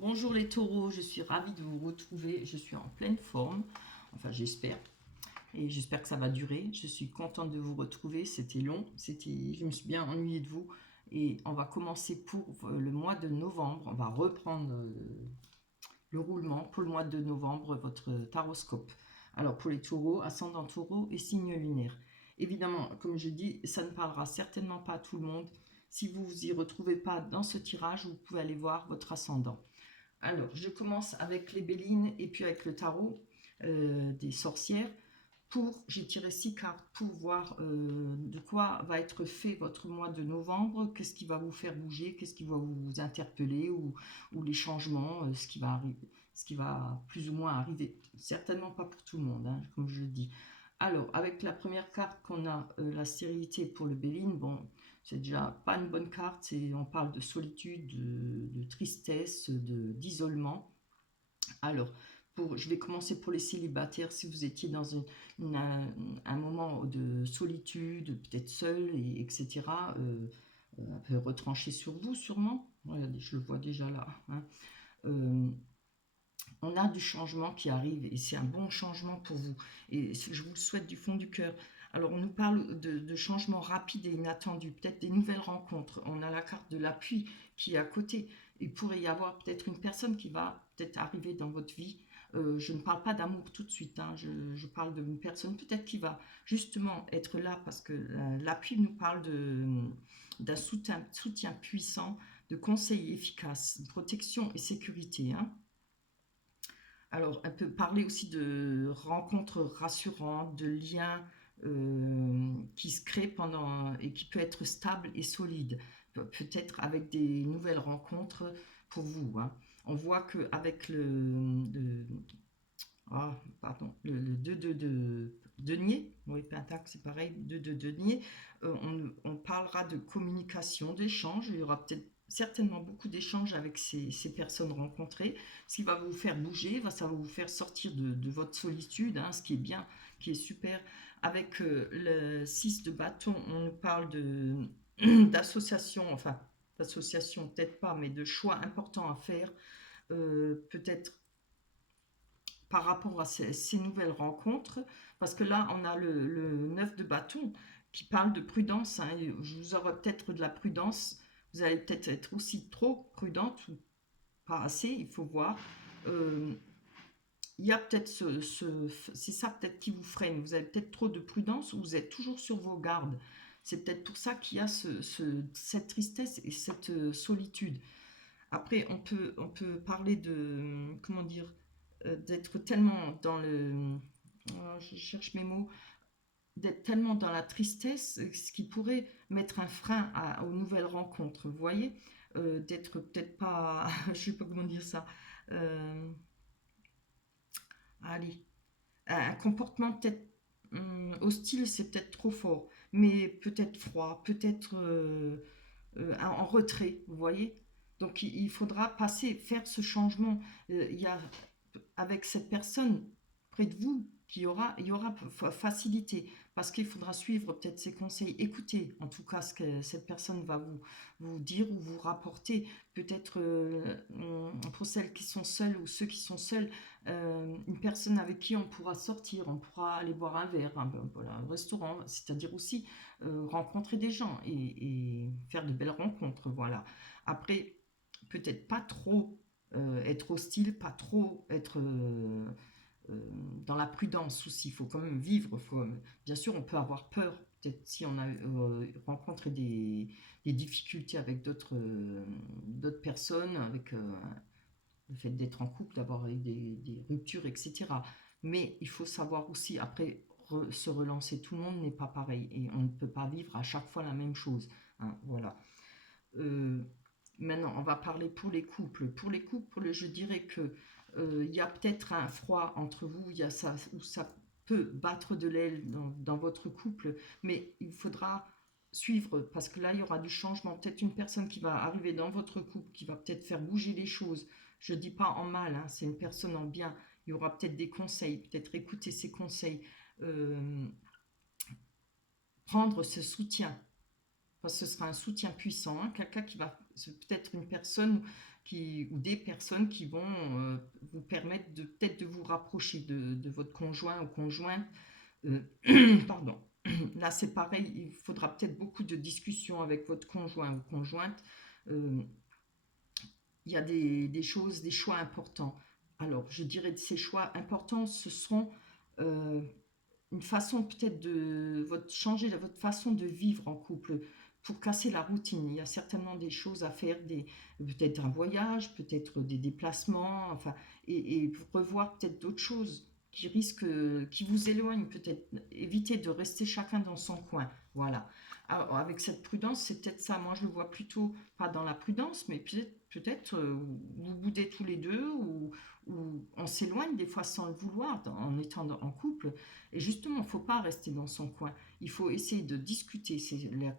Bonjour les taureaux, je suis ravie de vous retrouver, je suis en pleine forme, enfin j'espère, et j'espère que ça va durer. Je suis contente de vous retrouver, c'était long, je me suis bien ennuyée de vous, et on va commencer pour le mois de novembre, on va reprendre le roulement pour le mois de novembre, votre taroscope. Alors pour les taureaux, ascendant taureau et signe lunaire. Évidemment, comme je dis, ça ne parlera certainement pas à tout le monde. Si vous vous y retrouvez pas dans ce tirage, vous pouvez aller voir votre ascendant. Alors, je commence avec les Bélines et puis avec le tarot des sorcières. J'ai tiré 6 cartes pour voir de quoi va être fait votre mois de novembre, qu'est-ce qui va vous faire bouger, qu'est-ce qui va vous interpeller ou les changements, ce qui va plus ou moins arriver. Certainement pas pour tout le monde, hein, comme je le dis. Alors, avec la première carte qu'on a, la stérilité pour le Béline, bon, c'est déjà pas une bonne carte, on parle de solitude, de tristesse, d'isolement. Alors, je vais commencer pour les célibataires. Si vous étiez dans un moment de solitude, peut-être seul, etc., un peu retranché sur vous, sûrement. Regardez, je le vois déjà là, hein. Euh, on a du changement qui arrive et c'est un bon changement pour vous. Et je vous le souhaite du fond du cœur. Alors, on nous parle de changements rapides et inattendus, peut-être des nouvelles rencontres. On a la carte de l'appui qui est à côté. Il pourrait y avoir peut-être une personne qui va peut-être arriver dans votre vie. Je ne parle pas d'amour tout de suite, hein. Je parle d'une personne peut-être qui va justement être là parce que l'appui nous parle d'un soutien puissant, de conseils efficaces, protection et sécurité, hein. Alors, elle peut parler aussi de rencontres rassurantes, de liens qui se créent pendant et qui peut être stable et solide. Peut-être avec des nouvelles rencontres pour vous, hein. On voit qu'avec le 2 de denier, oui, Pentacle c'est pareil, 2 de denier, on parlera de communication, d'échange. Il y aura peut-être certainement beaucoup d'échanges avec ces personnes rencontrées, ce qui va vous faire bouger, ça va vous faire sortir de votre solitude, hein, ce qui est bien, qui est super. Avec le 6 de bâton, on nous parle d'association, enfin d'association peut-être pas, mais de choix importants à faire, peut-être par rapport à ces nouvelles rencontres, parce que là, on a le 9 de bâton qui parle de prudence, hein. Vous aurez peut-être de la prudence, vous allez peut-être être aussi trop prudente ou pas assez, il faut voir. Euh, il y a peut-être c'est ça peut-être qui vous freine, vous avez peut-être trop de prudence ou vous êtes toujours sur vos gardes. C'est peut-être pour ça qu'il y a cette tristesse et cette solitude. Après, on peut parler comment dire, d'être tellement dans je cherche mes mots, d'être tellement dans la tristesse, ce qui pourrait mettre un frein aux nouvelles rencontres, vous voyez. D'être peut-être pas, je sais pas comment dire ça, euh, allez, un comportement peut-être hostile, c'est peut-être trop fort, mais peut-être froid, peut-être en retrait, vous voyez. Donc il faudra faire ce changement. Il y a avec cette personne près de vous il y aura facilité parce qu'il faudra suivre peut-être ses conseils, écouter en tout cas ce que cette personne va vous dire ou vous rapporter. Peut-être pour celles qui sont seules ou ceux qui sont seuls, une personne avec qui on pourra sortir, on pourra aller boire un verre, voilà, un restaurant, c'est-à-dire aussi rencontrer des gens et faire de belles rencontres. Voilà. Après, peut-être pas trop être hostile, pas trop être dans la prudence aussi. Il faut quand même vivre. Bien sûr, on peut avoir peur. Peut-être si on a rencontré des difficultés avec d'autres personnes, avec le fait d'être en couple, d'avoir eu des ruptures, etc. Mais il faut savoir aussi, après, se relancer. Tout le monde n'est pas pareil et on ne peut pas vivre à chaque fois la même chose, hein, voilà. Euh, Maintenant, on va parler pour les couples. Pour les couples, je dirais que il y a peut-être un froid entre vous, il y a ça où ça peut battre de l'aile dans votre couple, mais il faudra suivre parce que là, il y aura du changement. Peut-être une personne qui va arriver dans votre couple, qui va peut-être faire bouger les choses. Je ne dis pas en mal, hein, c'est une personne en bien. Il y aura peut-être des conseils, peut-être écouter ses conseils, euh, prendre ce soutien parce que ce sera un soutien puissant, hein, quelqu'un qui va, c'est peut-être une personne ou des personnes qui vont vous permettre peut-être de vous rapprocher de votre conjoint ou conjointe. Euh, pardon. Là, c'est pareil, il faudra peut-être beaucoup de discussions avec votre conjoint ou conjointe. Euh, il y a des choses, des choix importants. Alors, je dirais que ces choix importants, ce seront euh, une façon peut-être de changer votre façon de vivre en couple pour casser la routine. Il y a certainement des choses à faire, peut-être un voyage, peut-être des déplacements, enfin, et revoir peut-être d'autres choses qui vous éloignent peut-être. Éviter de rester chacun dans son coin. Voilà. Alors, avec cette prudence, c'est peut-être ça. Moi, je le vois plutôt pas dans la prudence, mais peut-être vous boudez tous les deux ou on s'éloigne des fois sans le vouloir en étant en couple. Et justement, il ne faut pas rester dans son coin. Il faut essayer de discuter. Les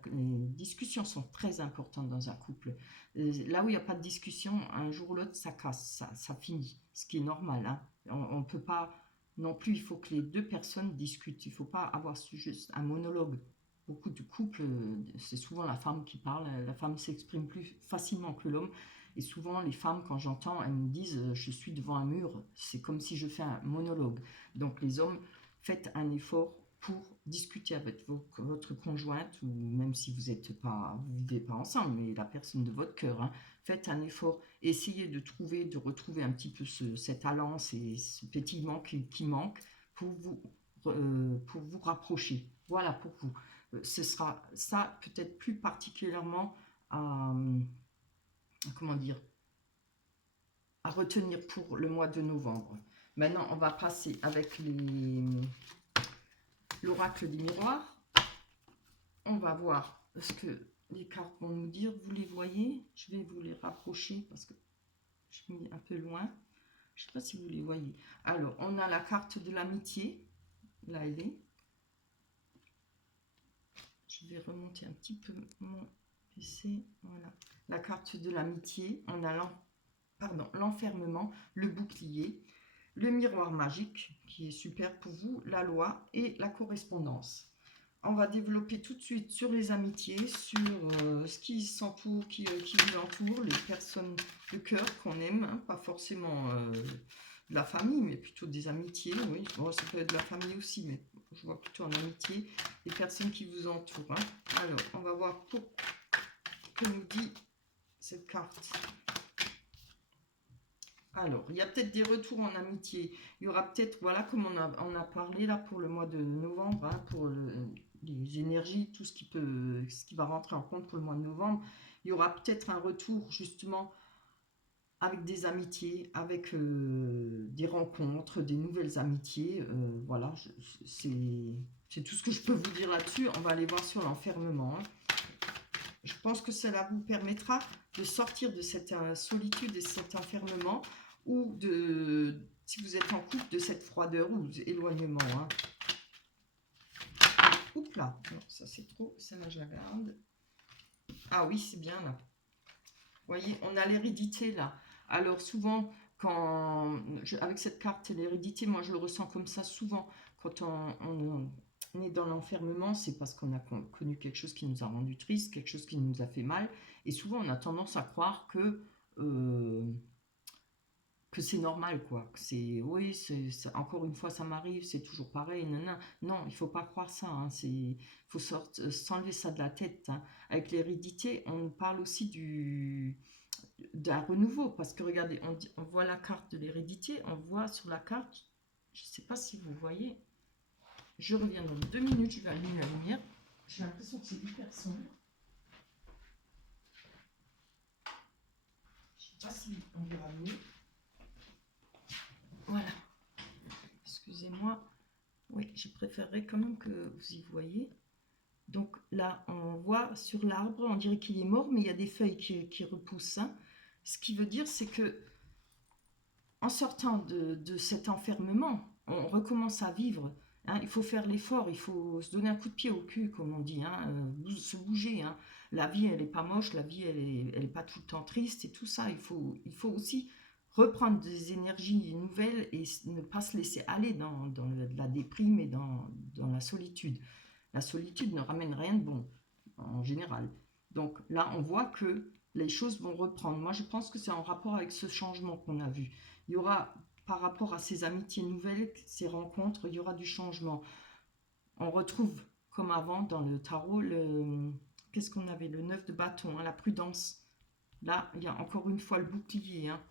discussions sont très importantes dans un couple. Là où il n'y a pas de discussion, un jour ou l'autre, ça casse, ça finit. Ce qui est normal, hein. On ne peut pas non plus, il faut que les deux personnes discutent. Il ne faut pas avoir juste un monologue. Beaucoup de couples, c'est souvent la femme qui parle. La femme s'exprime plus facilement que l'homme. Et souvent, les femmes, quand j'entends, elles me disent je suis devant un mur. C'est comme si je fais un monologue. Donc, les hommes, faites un effort pour discuter avec votre conjointe, ou même si vous ne vivez pas ensemble, mais la personne de votre cœur, hein, faites un effort, essayez de retrouver un petit peu cette alliance et ce pétillement qui manque pour vous rapprocher. Voilà pour vous. Ce sera ça peut-être plus particulièrement comment dire, à retenir pour le mois de novembre. Maintenant, on va passer avec l'oracle des miroirs. On va voir ce que les cartes vont nous dire. Vous les voyez? Je vais vous les rapprocher parce que je suis mis un peu loin. Je ne sais pas si vous les voyez. Alors, on a la carte de l'amitié. Là, elle est. Je vais remonter un petit peu mon PC. Voilà. La carte de l'amitié. On a l'enfermement, le bouclier, le miroir magique, qui est super pour vous, la loi et la correspondance. On va développer tout de suite sur les amitiés, sur ce qui s'entoure, qui vous entoure, les personnes de cœur qu'on aime, hein, pas forcément de la famille, mais plutôt des amitiés, oui. Bon, ça peut être de la famille aussi, mais je vois plutôt en amitié, les personnes qui vous entourent. Hein. Alors, on va voir que nous dit cette carte. Alors, il y a peut-être des retours en amitié. Il y aura peut-être, voilà, comme on a parlé là pour le mois de novembre, hein, pour les énergies, tout ce qui va rentrer en compte pour le mois de novembre. Il y aura peut-être un retour justement avec des amitiés, avec des rencontres, des nouvelles amitiés. Voilà, c'est tout ce que je peux vous dire là-dessus. On va aller voir sur l'enfermement. Hein. Je pense que cela vous permettra de sortir de cette solitude et cet enfermement ou si vous êtes en couple, de cette froideur ou éloignement. Hein. Oups là, non, ça c'est trop, celle-là je la garde. Ah oui, c'est bien là. Vous voyez, on a l'hérédité là. Alors souvent, avec cette carte, l'hérédité, moi je le ressens comme ça souvent. Quand on est dans l'enfermement, c'est parce qu'on a connu quelque chose qui nous a rendu triste, quelque chose qui nous a fait mal. Et souvent, on a tendance à croire que c'est normal, quoi. Oui, encore une fois, ça m'arrive, c'est toujours pareil. Non, non, non, il faut pas croire ça. Hein, faut s'enlever ça de la tête. Hein. Avec l'hérédité, on parle aussi d'un renouveau. Parce que regardez, on voit la carte de l'hérédité, on voit sur la carte, je ne sais pas si vous voyez, je reviens dans 2 minutes, je vais allumer la lumière. J'ai l'impression que c'est hyper sombre. Je ne sais pas si on verra mieux. Voilà. Excusez-moi. Oui, je préférerais quand même que vous y voyez. Donc là, on voit sur l'arbre, on dirait qu'il est mort, mais il y a des feuilles qui repoussent. Hein. Ce qui veut dire, c'est que en sortant de cet enfermement, on recommence à vivre. Hein. Il faut faire l'effort, il faut se donner un coup de pied au cul, comme on dit, hein, se bouger. Hein. La vie, elle n'est pas moche, la vie, elle est pas tout le temps triste et tout ça. Il faut aussi reprendre des énergies nouvelles et ne pas se laisser aller dans la déprime et dans la solitude. La solitude ne ramène rien de bon, en général. Donc là, on voit que les choses vont reprendre. Moi, je pense que c'est en rapport avec ce changement qu'on a vu. Il y aura, par rapport à ces amitiés nouvelles, ces rencontres, il y aura du changement. On retrouve, comme avant dans le tarot, qu'est-ce qu'on avait? Le 9 de bâton, hein, la prudence. Là, il y a encore une fois le bouclier. Hein.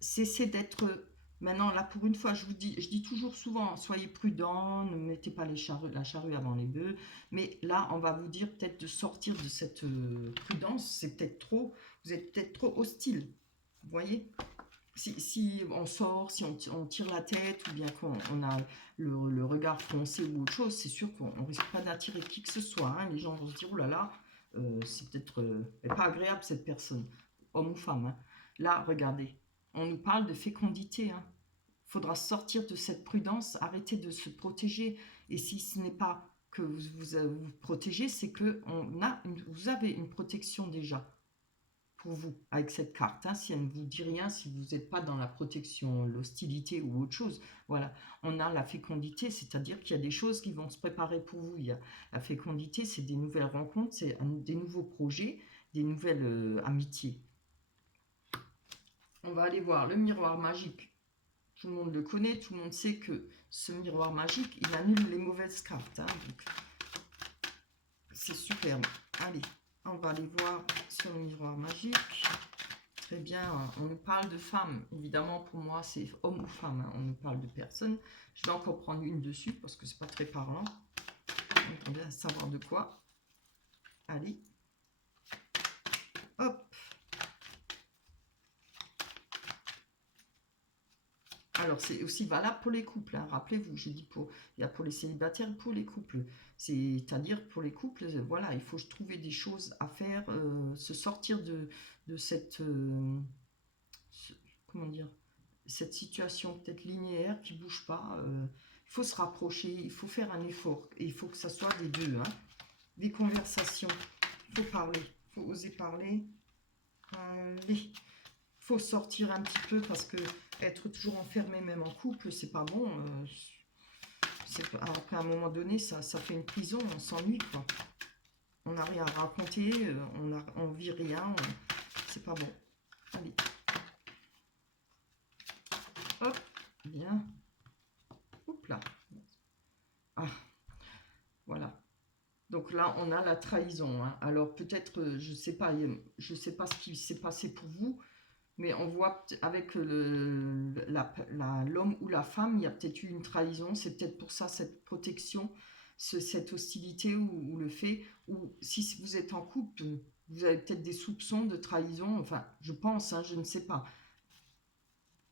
Cessez d'être... Maintenant, là, pour une fois, je dis toujours souvent, soyez prudents, ne mettez pas la charrue avant les bœufs. Mais là, on va vous dire peut-être de sortir de cette prudence. C'est peut-être trop, vous êtes peut-être trop hostile. Vous voyez? Si on sort, si on tire la tête, ou bien qu'on a le regard foncé ou autre chose, c'est sûr qu'on ne risque pas d'attirer qui que ce soit. Hein. Les gens vont se dire, oh là là, c'est peut-être pas agréable cette personne, homme ou femme. Hein. Là, regardez, on nous parle de fécondité. Il faudra sortir de cette prudence, arrêter de se protéger. Et si ce n'est pas que vous protégez, c'est que vous avez une protection déjà pour vous avec cette carte, hein, si elle ne vous dit rien, si vous n'êtes pas dans la protection, l'hostilité ou autre chose. Voilà, on a la fécondité, c'est-à-dire qu'il y a des choses qui vont se préparer pour vous. Il y a la fécondité, c'est des nouvelles rencontres, c'est des nouveaux projets, des nouvelles amitiés. On va aller voir le miroir magique. Tout le monde le connaît, tout le monde sait que ce miroir magique, il annule les mauvaises cartes. Hein, c'est superbe. Allez, on va aller voir sur le miroir magique. Très bien, on nous parle de femmes. Évidemment, pour moi, c'est homme ou femme. Hein. On nous parle de personnes. Je vais encore prendre une dessus parce que c'est pas très parlant. Donc, on va savoir de quoi. Allez. Hop. Alors, c'est aussi valable pour les couples. Hein. Rappelez-vous, j'ai dit il y a pour les célibataires et pour les couples. C'est-à-dire, pour les couples, voilà, il faut trouver des choses à faire, se sortir de cette... comment dire, cette situation peut-être linéaire qui ne bouge pas. Il faut se rapprocher, il faut faire un effort. Et il faut que ça soit des deux. Hein. Des conversations. Il faut parler. Il faut oser parler. Allez. Il faut sortir un petit peu parce que être toujours enfermé même en couple, c'est pas bon. Après, à un moment donné, ça fait une prison, on s'ennuie, quoi. On n'a rien à raconter, on vit rien, c'est pas bon. Allez. Hop, bien. Oups là. Ah, voilà. Donc là, on a la trahison. Hein. Alors peut-être, je sais pas ce qui s'est passé pour vous, mais on voit avec l'homme ou la femme, il y a peut-être eu une trahison. C'est peut-être pour ça cette protection, cette hostilité ou le fait, ou si vous êtes en couple, vous avez peut-être des soupçons de trahison. Enfin, je pense, hein, je ne sais pas.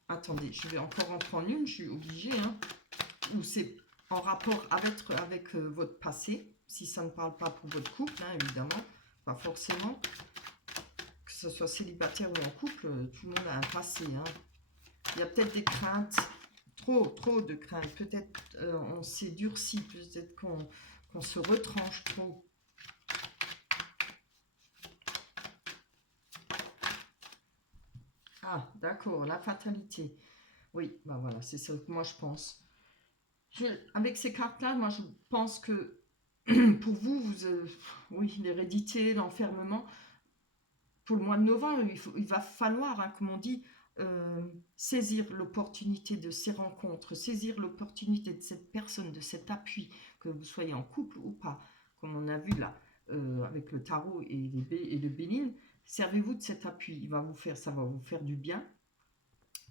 Attendez, je vais encore en prendre une, je suis obligée. Hein. Ou c'est en rapport avec votre passé, si ça ne parle pas pour votre couple, hein, évidemment, pas forcément. Que ce soit célibataire ou en couple, tout le monde a un passé. Hein. Il y a peut-être des craintes, trop de craintes. Peut-être on s'est durci, peut-être qu'on se retranche trop. Ah, d'accord, la fatalité. Oui, ben voilà, c'est ça que moi je pense. Avec ces cartes-là, moi je pense que pour vous, oui, l'hérédité, l'enfermement, pour le mois de novembre, il va falloir, hein, comme on dit, saisir l'opportunité de ces rencontres, saisir l'opportunité de cette personne, de cet appui, que vous soyez en couple ou pas, comme on a vu là, avec le tarot et le béline, servez-vous de cet appui, ça va vous faire du bien.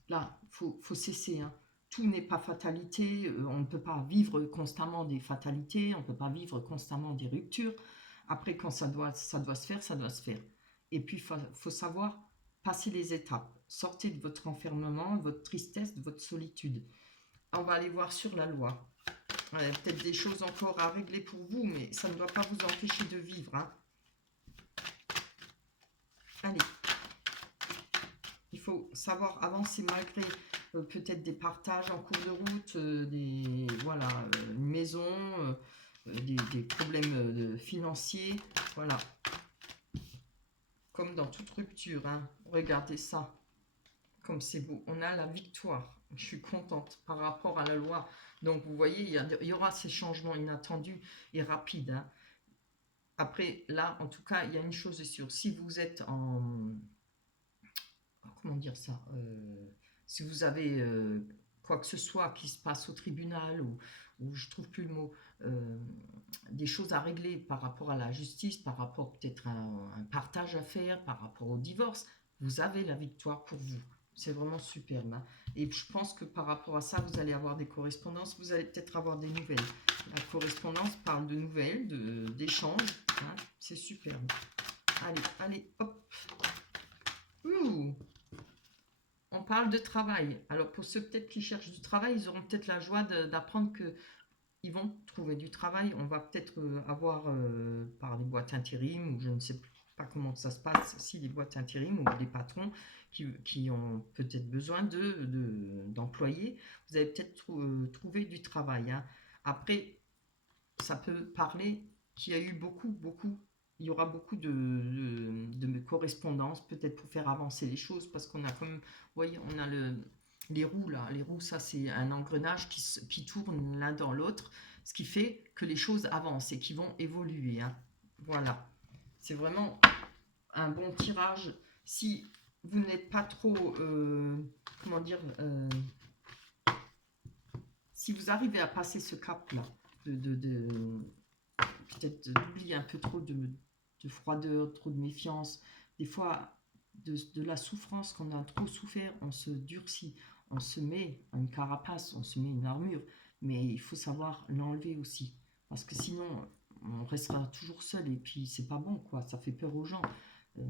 Là, faut cesser, hein. Tout n'est pas fatalité, on ne peut pas vivre constamment des fatalités, on ne peut pas vivre constamment des ruptures. Après, quand ça doit se faire, ça doit se faire. Et puis, il faut savoir passer les étapes. Sortez de votre enfermement, de votre tristesse, de votre solitude. On va aller voir sur la loi. Il y a peut-être des choses encore à régler pour vous, mais ça ne doit pas vous empêcher de vivre. Hein. Allez. Il faut savoir avancer malgré peut-être des partages en cours de route, une maison, des problèmes financiers, voilà. Comme dans toute rupture, hein. Regardez ça, comme c'est beau. On a la victoire. Je suis contente par rapport à la loi. Donc, vous voyez, il y aura ces changements inattendus et rapides. Hein. Après, là, en tout cas, il y a une chose est sûre. Si vous êtes en... Comment dire ça si vous avez quoi que ce soit qui se passe au tribunal, ou je trouve plus le mot, euh, des choses à régler par rapport à la justice, par rapport peut-être à un partage à faire, par rapport au divorce, vous avez la victoire pour vous. C'est vraiment superbe, hein. Et je pense que par rapport à ça, vous allez avoir des correspondances, vous allez peut-être avoir des nouvelles. La correspondance parle de nouvelles, d'échanges, hein. C'est superbe. Allez, allez, hop. Ouh, on parle de travail. Alors pour ceux peut-être qui cherchent du travail, ils auront peut-être la joie d'apprendre que ils vont trouver du travail. On va peut-être avoir par des boîtes intérim, ou je ne sais pas comment ça se passe, si des boîtes intérim ou des patrons qui ont peut-être besoin d'employés, vous allez peut-être trouver du travail, hein. Après, ça peut parler qu'il y a eu il y aura beaucoup de correspondances, peut-être pour faire avancer les choses, parce qu'on a comme, vous voyez, on a les roues là, les roues, ça c'est un engrenage qui tourne l'un dans l'autre, ce qui fait que les choses avancent et qui vont évoluer, hein. Voilà, c'est vraiment un bon tirage. Si vous n'êtes pas trop, comment dire, si vous arrivez à passer ce cap là, peut-être d'oublier un peu trop de froideur, trop de méfiance. Des fois, de la souffrance qu'on a trop souffert, on se durcit, on se met une carapace, on se met une armure, mais il faut savoir l'enlever aussi, parce que sinon, on restera toujours seul, et puis c'est pas bon, quoi, ça fait peur aux gens. Euh,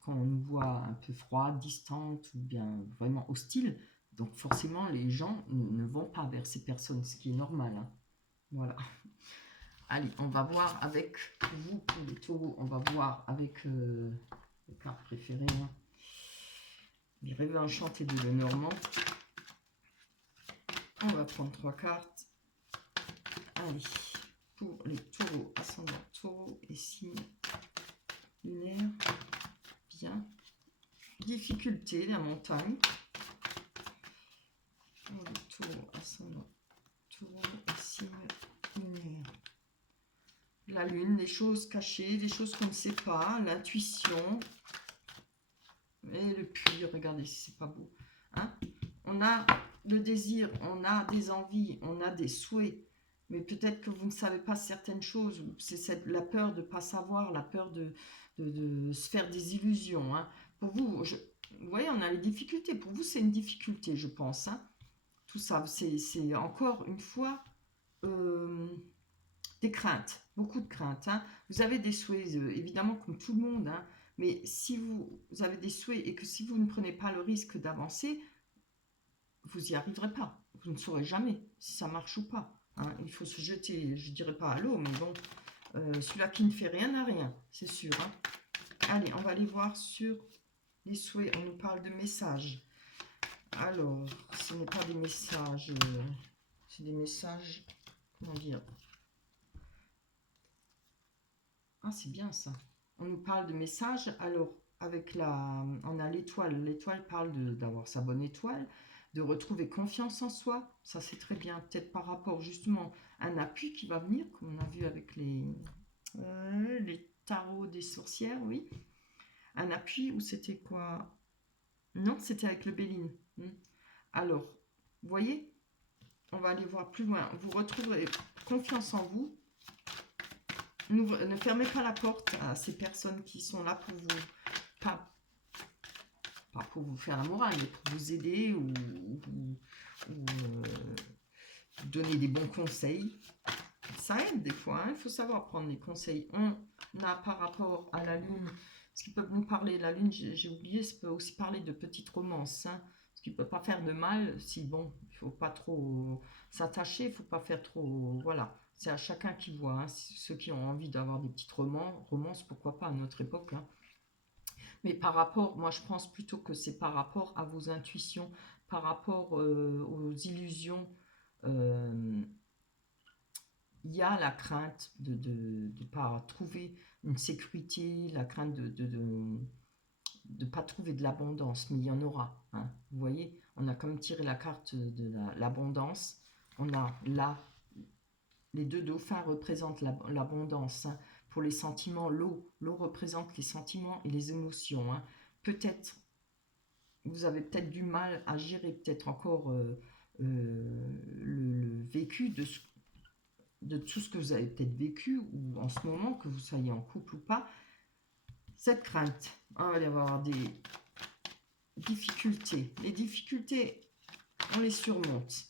Quand on nous voit un peu froide, distante, ou bien vraiment hostile, donc forcément, les gens ne vont pas vers ces personnes, ce qui est normal, hein. Voilà. Allez, on va voir avec vous, pour les taureaux, on va voir avec les cartes préférées, hein. Les rêves enchantés de Lenormand. On va prendre 3 cartes. Allez, pour les taureaux, ascendant taureau et signe lunaire. Bien. Difficulté, la montagne. Pour les taureaux, ascendant taureau et signe lunaire. La lune, des choses cachées, des choses qu'on ne sait pas, l'intuition. Et le puits, regardez si c'est pas beau, hein. On a le désir, on a des envies, on a des souhaits, mais peut-être que vous ne savez pas certaines choses, ou c'est la peur de ne pas savoir, la peur de se faire des illusions, hein. Pour vous, vous voyez, on a les difficultés. Pour vous, c'est une difficulté, je pense, hein. Tout ça, c'est encore une fois des craintes, beaucoup de craintes, hein. Vous avez des souhaits, évidemment, comme tout le monde, hein, mais si vous avez des souhaits et que si vous ne prenez pas le risque d'avancer, vous n'y arriverez pas. Vous ne saurez jamais si ça marche ou pas, hein. Il faut se jeter, je ne dirais pas à l'eau, mais bon, celui-là qui ne fait rien n'a rien, c'est sûr, hein. Allez, on va aller voir sur les souhaits. On nous parle de messages. Alors, ce n'est pas des messages, c'est des messages, comment dire? Ah, c'est bien ça. On nous parle de messages. Alors, on a l'étoile. L'étoile parle d'avoir sa bonne étoile, de retrouver confiance en soi. Ça, c'est très bien. Peut-être par rapport justement à un appui qui va venir, comme on a vu avec les tarots des sorcières, oui. Un appui, ou c'était quoi? Non, c'était avec le Béline. Alors, vous voyez, on va aller voir plus loin. Vous retrouverez confiance en vous. Ne fermez pas la porte à ces personnes qui sont là pour vous, pas pour vous faire la morale, mais pour vous aider, ou vous donner des bons conseils. Ça aide des fois, hein, il faut savoir prendre les conseils. On a par rapport à la lune, ce qui peut nous parler de la lune, j'ai oublié, ça peut aussi parler de petites romances, hein, ce qui ne peut pas faire de mal, si bon, il ne faut pas trop s'attacher, il ne faut pas faire trop, voilà. C'est à chacun qui voit, hein. Ceux qui ont envie d'avoir des petites romances, pourquoi pas à notre époque, hein. Mais par rapport, moi je pense plutôt que c'est par rapport à vos intuitions, par rapport aux illusions. Il y a la crainte de ne pas trouver une sécurité, la crainte de pas trouver de l'abondance, mais il y en aura, hein. Vous voyez, on a comme tiré la carte de l'abondance. On a là, les deux dauphins représentent l'abondance, hein. pour les sentiments, l'eau. L'eau représente les sentiments et les émotions. Hein. Peut-être, vous avez peut-être du mal à gérer peut-être encore le vécu de tout ce que vous avez peut-être vécu, ou en ce moment, que vous soyez en couple ou pas. Cette crainte, on va y avoir des difficultés. Les difficultés, on les surmonte.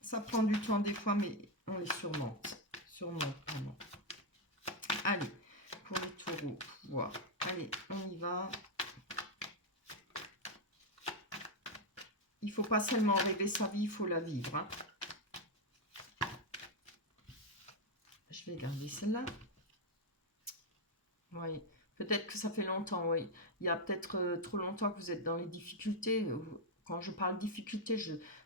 Ça prend du temps des fois, mais on les surmonte. Pardon. Allez, pour les taureaux, pouvoir. Allez, on y va. Il ne faut pas seulement rêver sa vie, il faut la vivre. Hein. Je vais garder celle-là. Oui, peut-être que ça fait longtemps, oui. Il y a peut-être trop longtemps que vous êtes dans les difficultés. Quand je parle difficultés,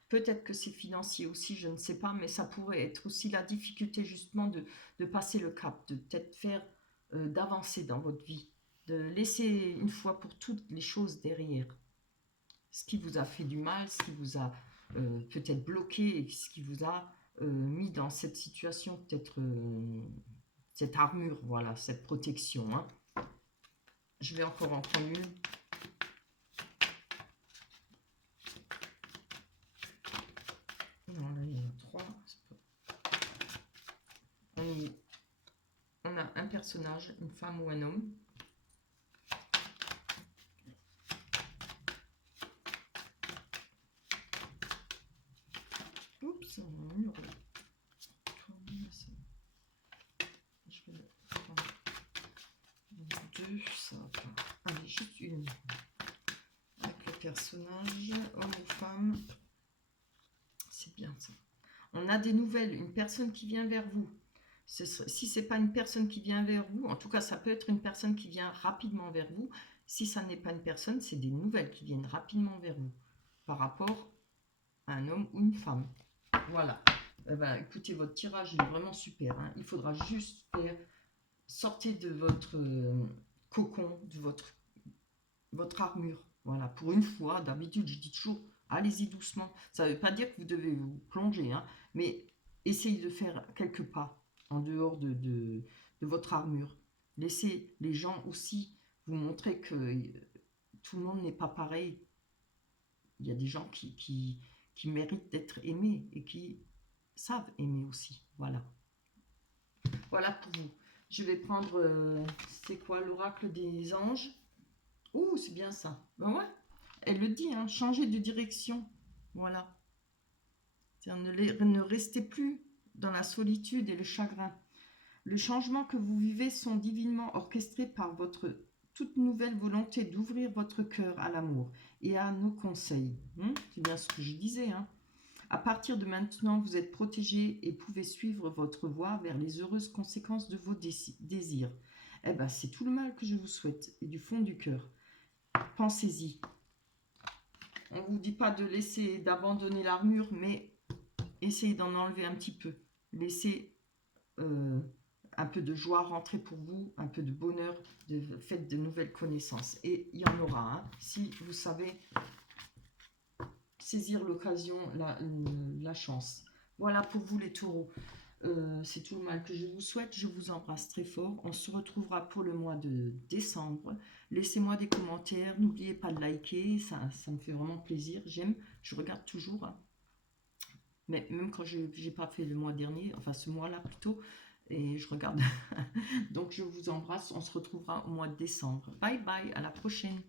peut-être que c'est financier aussi, je ne sais pas, mais ça pourrait être aussi la difficulté justement de passer le cap, de peut-être faire, d'avancer dans votre vie, de laisser une fois pour toutes les choses derrière. Ce qui vous a fait du mal, ce qui vous a peut-être bloqué et ce qui vous a mis dans cette situation, peut-être cette armure, voilà, cette protection. Hein. Je vais encore en prendre une. Voilà, il y en a 3. On a un personnage, une femme ou un homme. Oups, on a un numéro. Je vais prendre 2, ça va. Allez, juste une. Avec le personnage, homme ou femme. C'est bien ça. On a des nouvelles, une personne qui vient vers vous. Si ce n'est pas une personne qui vient vers vous, en tout cas, ça peut être une personne qui vient rapidement vers vous. Si ça n'est pas une personne, c'est des nouvelles qui viennent rapidement vers vous par rapport à un homme ou une femme. Voilà. Eh ben, écoutez, votre tirage il est vraiment super. Hein. Il faudra juste faire sortir de votre cocon, de votre armure. Voilà, pour une fois, d'habitude, je dis toujours, allez-y doucement. Ça ne veut pas dire que vous devez vous plonger, hein, mais essayez de faire quelques pas en dehors de votre armure. Laissez les gens aussi vous montrer que tout le monde n'est pas pareil. Il y a des gens qui méritent d'être aimés et qui savent aimer aussi. Voilà. Voilà pour vous. Je vais prendre, c'est quoi, l'oracle des anges. Oh, c'est bien ça. Ben ouais, elle le dit, hein, changer de direction. Voilà. Ne restez plus dans la solitude et le chagrin. Les changements que vous vivez sont divinement orchestrés par votre toute nouvelle volonté d'ouvrir votre cœur à l'amour et à nos conseils. C'est bien ce que je disais. Hein. À partir de maintenant, vous êtes protégé et pouvez suivre votre voie vers les heureuses conséquences de vos désirs. Eh ben, c'est tout le mal que je vous souhaite et du fond du cœur. Pensez-y. On ne vous dit pas de laisser, d'abandonner l'armure, mais essayez d'en enlever un petit peu. Laissez un peu de joie rentrer pour vous, un peu de bonheur, faites de nouvelles connaissances. Et il y en aura, hein, si vous savez saisir l'occasion, la chance. Voilà pour vous les taureaux. C'est tout le mal que je vous souhaite. Je vous embrasse très fort. On se retrouvera pour le mois de décembre. Laissez-moi des commentaires. N'oubliez pas de liker. Ça me fait vraiment plaisir. J'aime. Je regarde toujours. Hein. Mais même quand je n'ai pas fait le mois dernier, enfin ce mois-là plutôt, et je regarde. Donc je vous embrasse. On se retrouvera au mois de décembre. Bye bye. À la prochaine.